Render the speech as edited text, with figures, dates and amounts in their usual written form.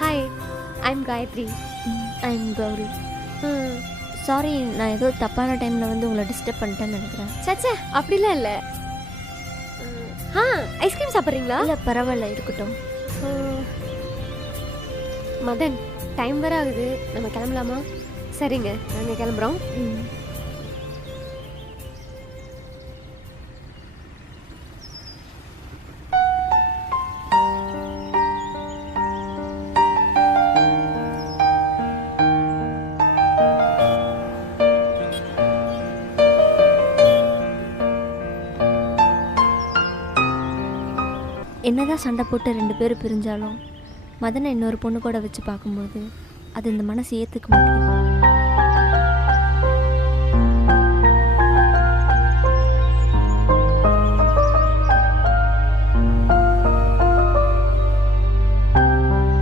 Hi, I'm Gayatri. I am Gauri. Sorry, நான் ஏதோ தப்பான டைமில் வந்து உங்களை டிஸ்டர்ப் பண்ணிட்டேன்னு நினைக்கிறேன். சச்சா, அப்படிலாம் இல்லை. ஐஸ்கிரீம் சாப்பிட்றீங்களா? இல்லை, பரவாயில்ல, இருக்கட்டும். மதன், டைம் வேற ஆகுது, நம்ம கிளம்பலாமா? சரிங்க, நாங்கள் கிளம்புறோம். என்னதான் சண்டை போட்டு 2 பேரும் பிரிஞ்சாலும் மதனை இன்னொரு பொண்ணு கூட வச்சு பார்க்கும்போது அது இந்த மனசு ஏற்றுக்க மாட்டேங்குது.